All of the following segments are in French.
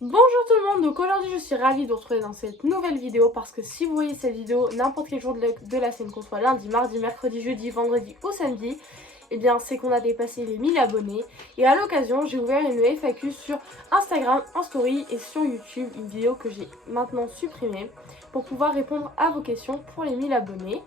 Bonjour tout le monde, donc aujourd'hui je suis ravie de vous retrouver dans cette nouvelle vidéo parce que si vous voyez cette vidéo n'importe quel jour de la semaine, qu'on soit lundi, mardi, mercredi, jeudi, vendredi ou samedi, eh bien c'est qu'on a dépassé les 1000 abonnés et à l'occasion j'ai ouvert une FAQ sur Instagram en story et sur YouTube, une vidéo que j'ai maintenant supprimée pour pouvoir répondre à vos questions pour les 1000 abonnés.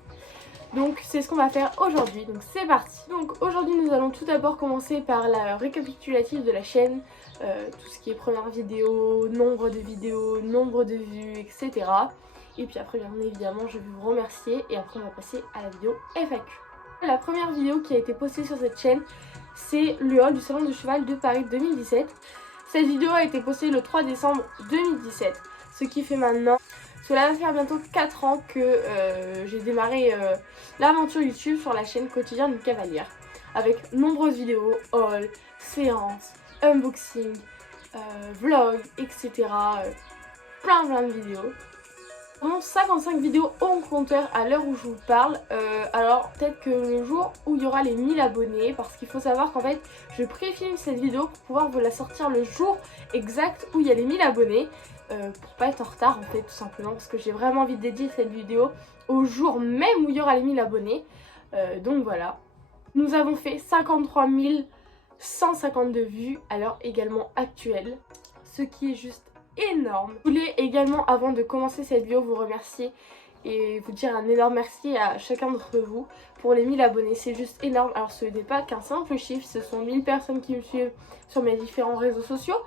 Donc c'est ce qu'on va faire aujourd'hui, donc c'est parti. Donc aujourd'hui nous allons tout d'abord commencer par la récapitulative de la chaîne, tout ce qui est première vidéo, nombre de vues, etc. Et puis après bien évidemment je vais vous remercier et après on va passer à la vidéo FAQ. La première vidéo qui a été postée sur cette chaîne, c'est le haul du salon de cheval de Paris 2017. Cette vidéo a été postée le 3 décembre 2017, ce qui fait maintenant... Cela va faire bientôt 4 ans que j'ai démarré l'aventure YouTube sur la chaîne Quotidien d'une Cavalière. Avec nombreuses vidéos, haul, séances, unboxing, vlog, etc. Plein de vidéos. Vraiment 55 vidéos au compteur à l'heure où je vous parle. Alors peut-être que le jour où il y aura les 1000 abonnés, parce qu'il faut savoir qu'en fait je préfilme cette vidéo pour pouvoir vous la sortir le jour exact où il y a les 1000 abonnés. Pour pas être en retard en fait, tout simplement parce que j'ai vraiment envie de dédier cette vidéo au jour même où il y aura les 1000 abonnés. Donc voilà, nous avons fait 53 152 vues à l'heure également actuelle, ce qui est juste énorme. Je voulais également, avant de commencer cette vidéo, vous remercier et vous dire un énorme merci à chacun d'entre vous pour les 1000 abonnés, c'est juste énorme. Alors ce n'est pas qu'un simple chiffre, ce sont 1000 personnes qui me suivent sur mes différents réseaux sociaux.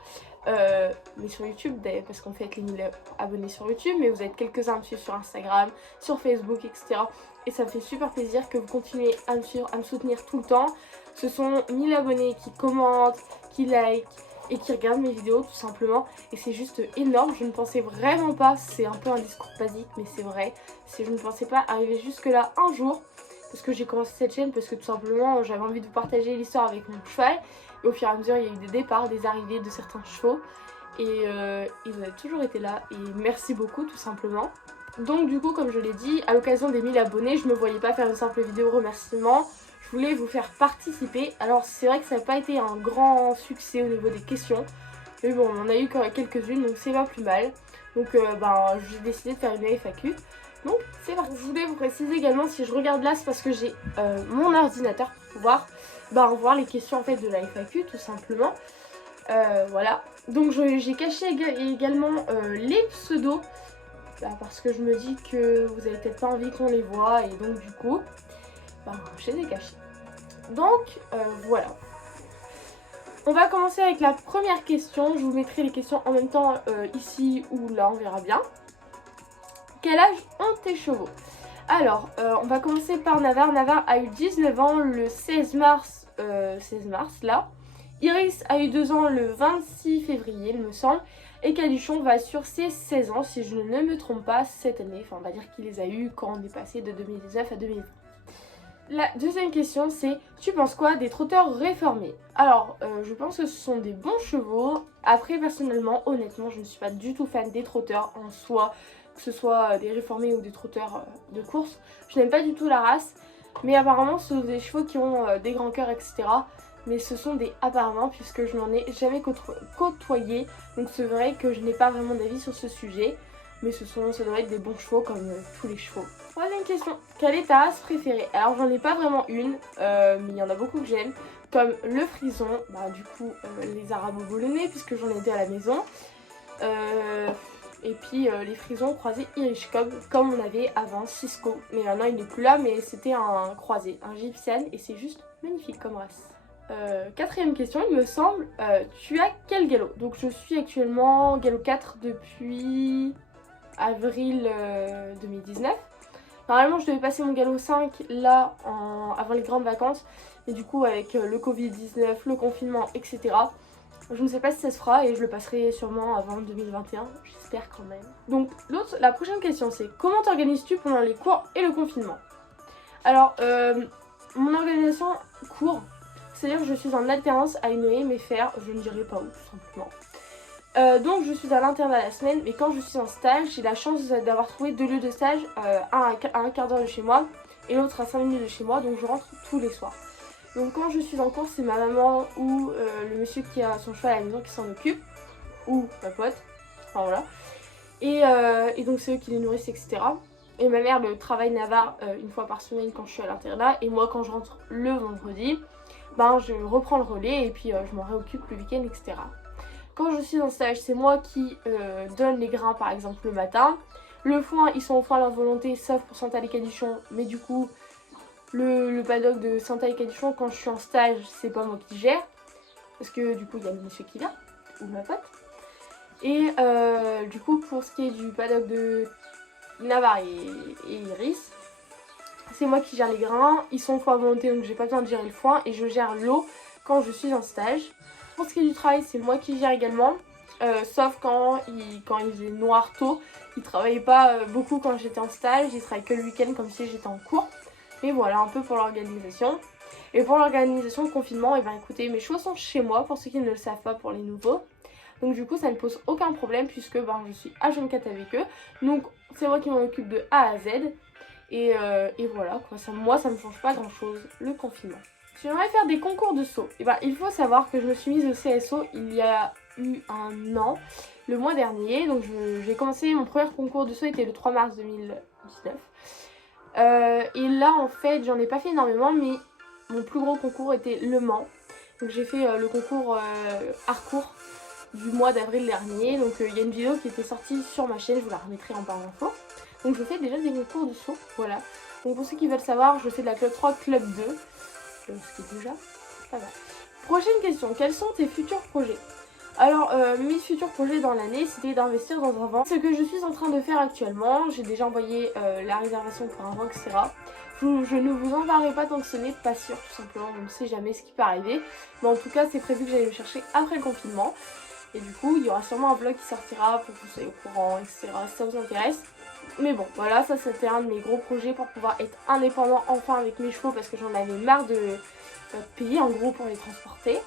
Mais sur YouTube d'ailleurs, parce qu'on fait les 1000 abonnés sur YouTube, mais vous êtes quelques-uns à me suivre sur Instagram, sur Facebook, etc. Et ça me fait super plaisir que vous continuez à me suivre, à me soutenir tout le temps. Ce sont 1000 abonnés qui commentent, qui like et qui regardent mes vidéos tout simplement. Et c'est juste énorme, je ne pensais vraiment pas, c'est un peu un discours basique mais c'est vrai, je ne pensais pas arriver jusque là un jour. Parce que j'ai commencé cette chaîne parce que tout simplement j'avais envie de vous partager l'histoire avec mon cheval. Et au fur et à mesure il y a eu des départs, des arrivées de certains chevaux. Et ils ont toujours été là et merci beaucoup tout simplement. Donc du coup comme je l'ai dit, à l'occasion des 1000 abonnés, je ne me voyais pas faire une simple vidéo remerciement. Je voulais vous faire participer. Alors c'est vrai que ça n'a pas été un grand succès au niveau des questions. Mais bon, on en a eu quelques-unes donc c'est pas plus mal. Donc j'ai décidé de faire une FAQ. Donc c'est parti. Je voulais vous préciser également, si je regarde là, c'est parce que j'ai mon ordinateur pour pouvoir voir les questions en fait de la FAQ tout simplement. Voilà. Donc j'ai caché également les pseudos parce que je me dis que vous avez peut-être pas envie qu'on les voit et donc du coup je les ai cachés. Donc voilà. On va commencer avec la première question. Je vous mettrai les questions en même temps ici ou là, on verra bien. Quel âge ont tes chevaux? Alors, on va commencer par Navarre. Navarre a eu 19 ans le 16 mars là. Iris a eu 2 ans le 26 février, il me semble. Et Calichon va sur ses 16 ans, si je ne me trompe pas, cette année. Enfin, on va dire qu'il les a eu quand on est passé de 2019 à 2020. La deuxième question, c'est: tu penses quoi des trotteurs réformés? Alors, je pense que ce sont des bons chevaux. Après, personnellement, honnêtement, je ne suis pas du tout fan des trotteurs en soi, que ce soit des réformés ou des trotteurs de course. Je n'aime pas du tout la race, mais apparemment, ce sont des chevaux qui ont des grands cœurs, etc. Mais ce sont des apparemment, puisque je n'en ai jamais côtoyé. Donc c'est vrai que je n'ai pas vraiment d'avis sur ce sujet. Mais ça doit être des bons chevaux comme tous les chevaux. Troisième question: quelle est ta race préférée? Alors j'en ai pas vraiment une, mais il y en a beaucoup que j'aime. Comme le frison, du coup les arabo-boulonnais puisque j'en ai deux à la maison. Et puis les frisons croisés Irish Cob comme on avait avant Cisco. Mais maintenant il n'est plus là, mais c'était un croisé, un gypsien, et c'est juste magnifique comme race. Quatrième question, il me semble, tu as quel galop? Donc je suis actuellement galop 4 depuis avril 2019. Normalement je devais passer mon galop 5 là avant les grandes vacances, mais du coup avec le Covid-19, le confinement, etc. Je ne sais pas si ça se fera et je le passerai sûrement avant 2021, j'espère quand même. Donc la prochaine question, c'est: comment t'organises-tu pendant les cours et le confinement? Alors mon organisation court, c'est-à-dire que je suis en alternance à une EMFR, je ne dirai pas où tout simplement. Donc je suis à l'internat la semaine, mais quand je suis en stage, j'ai la chance d'avoir trouvé 2 lieux de stage, un à un quart d'heure de chez moi et l'autre à 5 minutes de chez moi, donc je rentre tous les soirs. Donc quand je suis en cours, c'est ma maman ou le monsieur qui a son cheval à la maison qui s'en occupe, ou ma pote. Enfin voilà. Et donc c'est eux qui les nourrissent, etc. Et ma mère le travaille Navarre une fois par semaine quand je suis à l'internat. Et moi quand je rentre le vendredi, ben je reprends le relais et puis je m'en réoccupe le week-end, etc. Quand je suis en stage, c'est moi qui donne les grains par exemple le matin. Le foin, ils sont au foin à leur volonté, sauf pour Saint-Alé-Cadichon. Mais du coup, le paddock de Saint-Alé-Cadichon, quand je suis en stage, c'est pas moi qui gère. Parce que du coup, il y a le monsieur qui vient, ou ma pote. Et du coup, pour ce qui est du paddock de Navarre et Iris, c'est moi qui gère les grains. Ils sont au foin à volonté, donc j'ai pas besoin de gérer le foin. Et je gère l'eau quand je suis en stage. Pour ce qui est du travail, c'est moi qui gère également. Sauf quand il faisait noir tôt. Il travaillait pas beaucoup quand j'étais en stage. Il travaillait que le week-end comme si j'étais en cours. Mais voilà, un peu pour l'organisation. Et pour l'organisation de confinement, et ben écoutez, mes chevaux sont chez moi pour ceux qui ne le savent pas, pour les nouveaux. Donc du coup ça ne pose aucun problème puisque ben, je suis H24 avec eux. Donc c'est moi qui m'en occupe de A à Z. Et voilà quoi, moi ça me change pas grand chose le confinement. J'aimerais faire des concours de saut. Et ben il faut savoir que je me suis mise au CSO il y a eu un an, le mois dernier. Donc j'ai commencé, mon premier concours de saut était le 3 mars 2019. Et là en fait j'en ai pas fait énormément, mais mon plus gros concours était Le Mans. Donc j'ai fait le concours Harcourt du mois d'avril dernier. Donc il y a une vidéo qui était sortie sur ma chaîne, je vous la remettrai en barre d'infos. Donc je fais déjà des concours de saut, voilà. Donc pour ceux qui veulent savoir, je fais de la club 3, club 2. Ce qui est déjà pas mal. Prochaine question, quels sont tes futurs projets? Alors mes futurs projets dans l'année, c'était d'investir dans un van. Ce que je suis en train de faire actuellement, j'ai déjà envoyé la réservation pour un van, etc. Je ne vous en parlerai pas tant que ce n'est pas sûr, tout simplement, on ne sait jamais ce qui peut arriver. Mais en tout cas, c'est prévu que j'aille le chercher après le confinement. Et du coup, il y aura sûrement un vlog qui sortira pour que vous soyez au courant, etc. si ça vous intéresse. Mais bon, voilà, ça c'était un de mes gros projets pour pouvoir être indépendant enfin avec mes chevaux parce que j'en avais marre de payer en gros pour les transporter.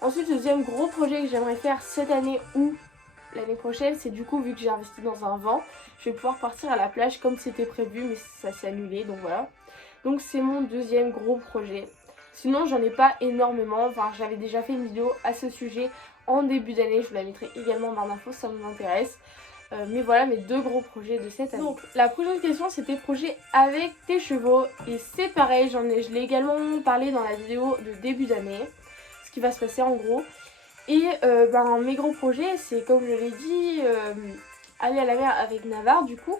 Ensuite, le deuxième gros projet que j'aimerais faire cette année ou l'année prochaine, c'est du coup, vu que j'ai investi dans un van, je vais pouvoir partir à la plage comme c'était prévu, mais ça s'est annulé, donc voilà. Donc c'est mon deuxième gros projet. Sinon, j'en ai pas énormément, enfin j'avais déjà fait une vidéo à ce sujet en début d'année, je vous la mettrai également en barre d'infos si ça vous intéresse. Mais voilà mes deux gros projets de cette année. Donc la prochaine question c'était projet avec tes chevaux. Et c'est pareil, je l'ai également parlé dans la vidéo de début d'année. Ce qui va se passer en gros. Et mes gros projets c'est comme je l'ai dit, aller à la mer avec Navarre du coup.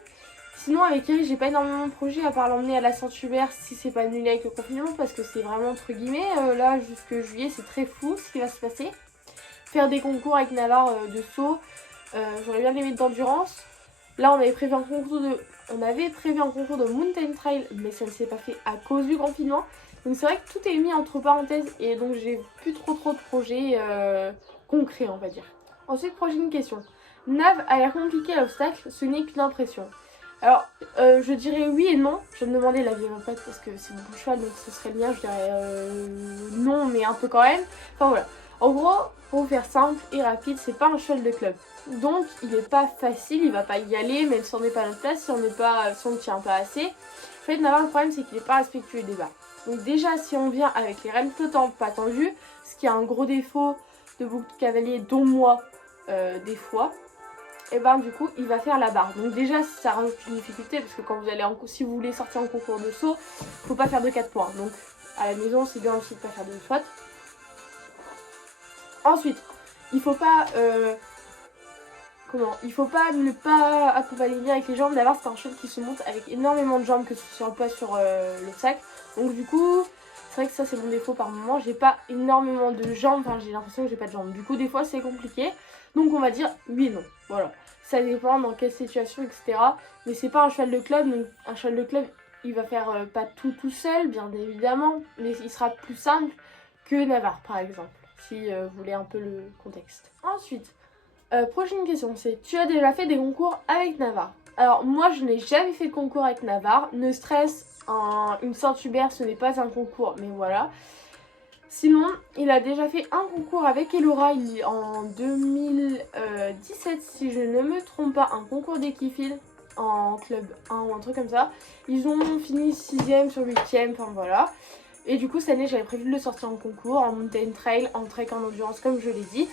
Sinon avec Iris j'ai pas énormément de projets à part l'emmener à la Saint-Hubert si c'est pas annulé avec le confinement. Parce que c'est vraiment entre guillemets, là jusque juillet c'est très flou ce qui va se passer. Faire des concours avec Navarre de saut. J'aurais bien aimé d'endurance. Là on avait prévu un concours de mountain trail, mais ça ne s'est pas fait à cause du confinement. Donc c'est vrai que tout est mis entre parenthèses et donc j'ai plus trop de projets concrets on va dire. Ensuite prochaine question. Nav a l'air compliqué à l'obstacle, ce n'est qu'une impression. Alors je dirais oui et non. Je vais me demander l'avis de mon pote parce que c'est mon cheval donc ce serait le mien. Je dirais non mais un peu quand même. Enfin voilà. En gros, pour faire simple et rapide, c'est pas un cheval de club. Donc il est pas facile, il va pas y aller, même si on n'est pas à notre place, si on ne tient pas assez. En fait, Navarre, le problème c'est qu'il est pas respectueux des bas. Donc déjà, si on vient avec les rênes flottantes pas tendues, ce qui est un gros défaut de beaucoup de cavaliers, dont moi, des fois, et ben du coup, il va faire la barre. Donc déjà, ça rajoute une difficulté, parce que quand vous allez si vous voulez sortir en concours de saut, faut pas faire de 4 points. Donc à la maison, c'est bien aussi de pas faire de faute. Ensuite, il faut pas ne pas accompagner bien avec les jambes. D'abord c'est un cheval qui se monte avec énormément de jambes, que ce soit pas sur le sac. Donc du coup, c'est vrai que ça c'est mon défaut par moment. J'ai pas énormément de jambes, enfin j'ai l'impression que j'ai pas de jambes. Du coup des fois c'est compliqué. Donc on va dire oui et non. Voilà. Ça dépend dans quelle situation, etc. Mais c'est pas un cheval de club. Donc un cheval de club, il va faire pas tout seul, bien évidemment. Mais il sera plus simple que Navarre par exemple. Si vous voulez un peu le contexte. Ensuite, prochaine question, c'est tu as déjà fait des concours avec Navarre? Alors moi je n'ai jamais fait de concours avec Navarre. Ne stress, une Saint-Hubert ce n'est pas un concours, mais voilà. Sinon, il a déjà fait un concours avec Elora en 2017 si je ne me trompe pas, un concours d'équifile en club 1 ou un truc comme ça. Ils ont fini 6ème sur 8ème, enfin voilà. Et du coup cette année j'avais prévu de le sortir en concours, en mountain trail, en trek, en endurance comme je l'ai dit.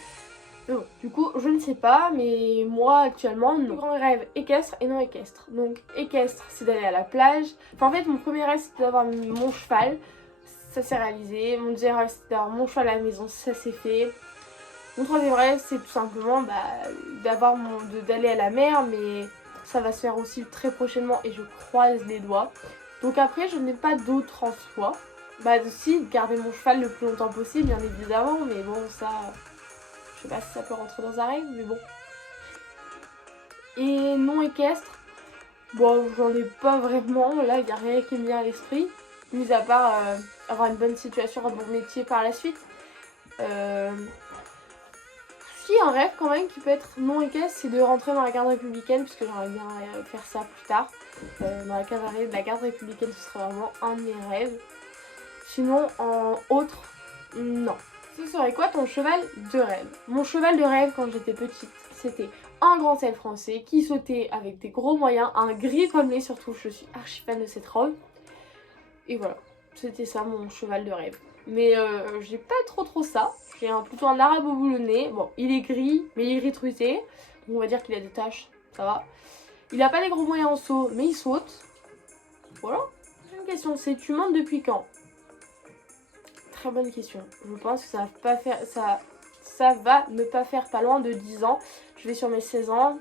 Mais bon, du coup, je ne sais pas, mais moi actuellement, mon grand rêve équestre et non équestre. Donc équestre, c'est d'aller à la plage. Enfin, en fait, mon premier rêve, c'était d'avoir mon cheval. Ça s'est réalisé. Mon deuxième rêve, c'était d'avoir mon cheval à la maison. Ça s'est fait. Mon troisième rêve, c'est tout simplement d'aller à la mer, mais ça va se faire aussi très prochainement et je croise les doigts. Donc après, je n'ai pas d'autre en soi. Bah aussi, garder mon cheval le plus longtemps possible, bien évidemment, mais bon, ça... Je sais pas si ça peut rentrer dans un rêve, mais bon. Et non équestre, bon, j'en ai pas vraiment, là, il n'y a rien qui me vient à l'esprit, mis à part avoir une bonne situation, un bon métier par la suite. Si, un rêve quand même qui peut être non équestre, c'est de rentrer dans la garde républicaine, puisque j'aimerais bien faire ça plus tard. Dans la cavalerie de la garde républicaine, ce serait vraiment un de mes rêves. Sinon, en autre, non. Ce serait quoi ton cheval de rêve? Mon cheval de rêve quand j'étais petite, c'était un grand sel français qui sautait avec des gros moyens, un gris pommelé surtout, je suis archi fan de cette robe. Et voilà, c'était ça mon cheval de rêve. Mais j'ai pas trop ça, j'ai plutôt un arabe boulonné. Bon, il est gris, mais il est gris truité, donc on va dire qu'il a des taches, ça va. Il a pas les gros moyens en saut, mais il saute. Voilà. Deuxième question, c'est tu montes depuis quand? Très bonne question. Je pense que ça va ne pas faire pas loin de 10 ans. Je vais sur mes 16 ans.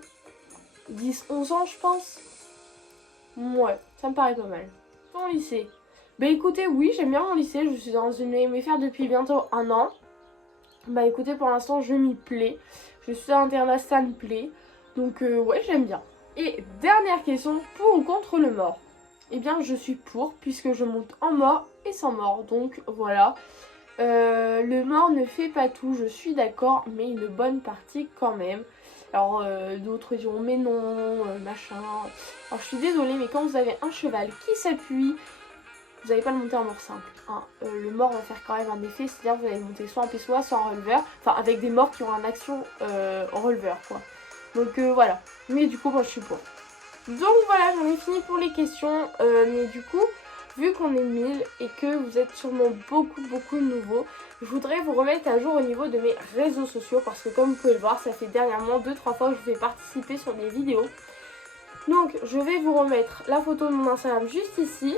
10-11 ans, je pense. Ouais, ça me paraît pas mal. Ton lycée. Bah écoutez, oui, j'aime bien mon lycée. Je suis dans une MFR depuis bientôt 1 an. Bah écoutez, pour l'instant, je m'y plais. Je suis à internat, ça me plaît. Donc ouais, j'aime bien. Et dernière question, pour ou contre le mort? Eh bien, je suis pour, puisque je monte en mort et sans mort. Donc voilà. Le mort ne fait pas tout, je suis d'accord, mais une bonne partie quand même. Alors d'autres diront mais non, machin. Alors je suis désolée, mais quand vous avez un cheval qui s'appuie, vous n'allez pas le monter en mort simple. Hein. Le mort va faire quand même un effet, c'est-à-dire que vous allez le monter soit en pessoa, soit en releveur. Enfin avec des morts qui ont une action en releveur quoi. Donc voilà. Mais du coup moi je suis pour. Donc voilà, j'en ai fini pour les questions. Mais du coup, vu qu'on est 1000 et que vous êtes sûrement beaucoup de nouveaux, je voudrais vous remettre à jour au niveau de mes réseaux sociaux. Parce que comme vous pouvez le voir, ça fait dernièrement 2-3 fois que je vous fais participer sur des vidéos. Donc je vais vous remettre la photo de mon Instagram juste ici.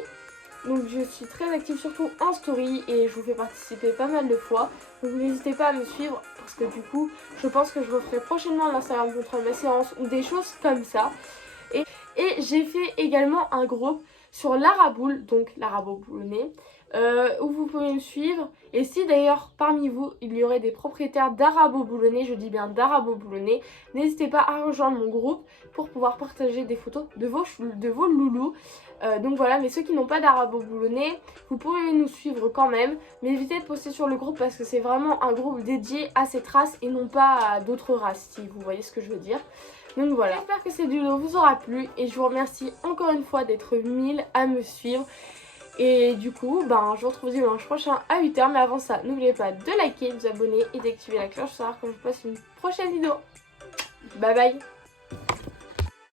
Donc je suis très active surtout en story et je vous fais participer pas mal de fois. Donc n'hésitez pas à me suivre parce que du coup, je pense que je referai prochainement l'Instagram contrôle ma séance ou des choses comme ça. Et j'ai fait également un groupe sur l'araboule, donc l'arabe boulonnais, où vous pouvez me suivre. Et si d'ailleurs parmi vous il y aurait des propriétaires d'arabo boulonnais, je dis bien d'arabo boulonnais, n'hésitez pas à rejoindre mon groupe pour pouvoir partager des photos de vos loulous. Donc voilà, mais ceux qui n'ont pas d'arabo boulonnais, vous pouvez nous suivre quand même, mais évitez de poster sur le groupe parce que c'est vraiment un groupe dédié à cette race et non pas à d'autres races, si vous voyez ce que je veux dire. Donc voilà, j'espère que cette vidéo vous aura plu et je vous remercie encore une fois d'être 1000 à me suivre. Et du coup, je vous retrouve dimanche prochain à 8 h. Mais avant ça, n'oubliez pas de liker, de vous abonner et d'activer la cloche pour savoir quand je poste une prochaine vidéo. Bye bye.